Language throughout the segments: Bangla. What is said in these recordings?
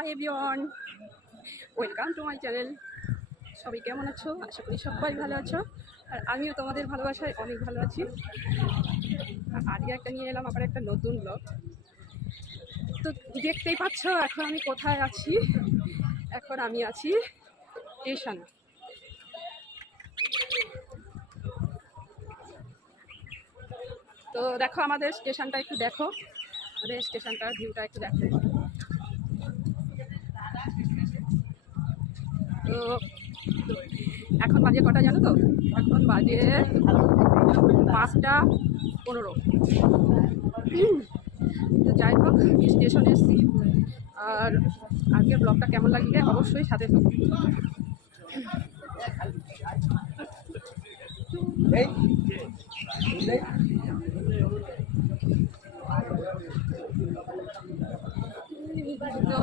Hi everyone, welcome to my channel. সবাই কেমন আছো? আশা করি সবাই ভালো আছো, আর আমিও তোমাদের ভালোবাসায় অনেক ভালো আছি। আর আজকে একটা নিয়ে এলাম আবার একটা নতুন ব্লগ। তো দেখতেই পাচ্ছ এখন আমি কোথায় আছি। এখন আমি আছি স্টেশন। তো দেখো আমাদের স্টেশনটা একটু দেখো, আমাদের স্টেশনটার ভিউটা একটু দেখো। তো এখন বাজে কটা জানো তো? এখন বাজে 5টা 15। তো যাই হোক, স্টেশনে এসেছি। আর আজকের ব্লগটা কেমন লাগবে অবশ্যই সাথে থাকুন। তো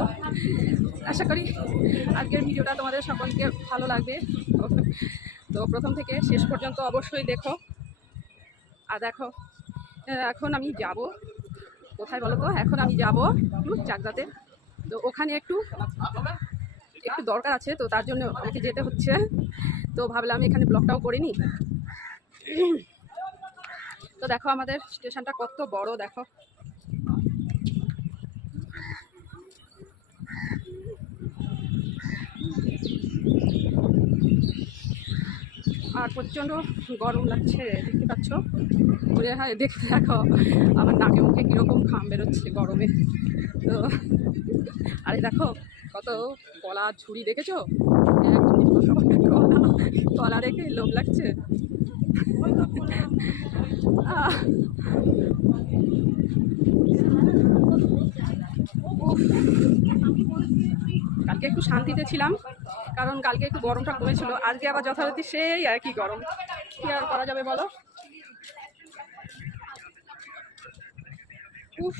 আশা করি আজকের ভিডিওটা তোমাদের সকলকে ভালো লাগবে। তো প্রথম থেকে শেষ পর্যন্ত অবশ্যই দেখো। আর দেখো এখন আমি যাব কোথায় বলো তো? এখন আমি যাব একটু চাকদাতে। তো ওখানে একটু দরকার আছে, তো তার জন্য আমাকে যেতে হচ্ছে। তো ভাবলাম এখানে ব্লগটাও করে নিই। তো দেখো আমাদের স্টেশনটা কত বড় দেখো। আর প্রচণ্ড গরম লাগছে, দেখতে পাচ্ছ? মনে হয় দেখতে দেখো আমার নাকে মুখে কীরকম ঘাম বেরোচ্ছে গরমে। তো আরে দেখো কত গলা ঝুড়ি দেখেছো? গলা দেখে লোভ লাগছে। কালকে একটু শান্তিতে ছিলাম, কারণ কালকে একটু গরমটা কমেছিল। আজকে আবার যথারীতি সেই আর কি গরম। কি আর করা যাবে বলো? উফ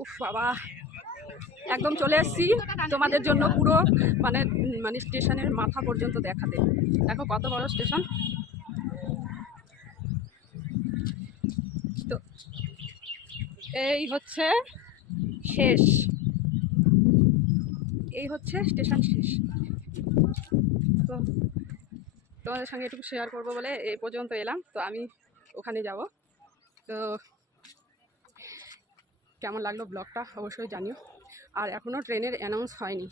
উফ বাবা, একদম চলে এসেছি তোমাদের জন্য পুরো মানে মানে স্টেশনের মাথা পর্যন্ত দেখাতে। দেখো কত বড় স্টেশন। তো এই হচ্ছে শেষ, এই হচ্ছে স্টেশন শেষ। তো তোমাদের সঙ্গে একটু শেয়ার করবো বলে এই পর্যন্ত এলাম। তো আমি ওখানে যাব। তো কেমন লাগলো ব্লগটা অবশ্যই জানিও। আর এখনও ট্রেনের অ্যানাউন্স হয়নি।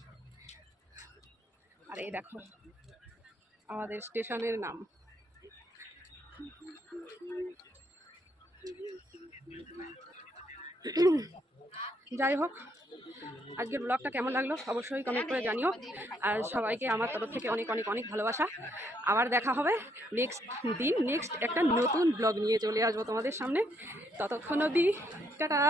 আর এই দেখো আমাদের স্টেশনের নাম। যাই হোক, আজকের ব্লগটা কেমন লাগলো অবশ্যই কমেন্ট করে জানিও। আর সবাইকে আমার তরফ থেকে অনেক অনেক অনেক ভালোবাসা। আবার দেখা হবে নেক্সট দিন, নেক্সট একটা নতুন ব্লগ নিয়ে চলে আসবো তোমাদের সামনে। ততক্ষণ অবধি টাটা।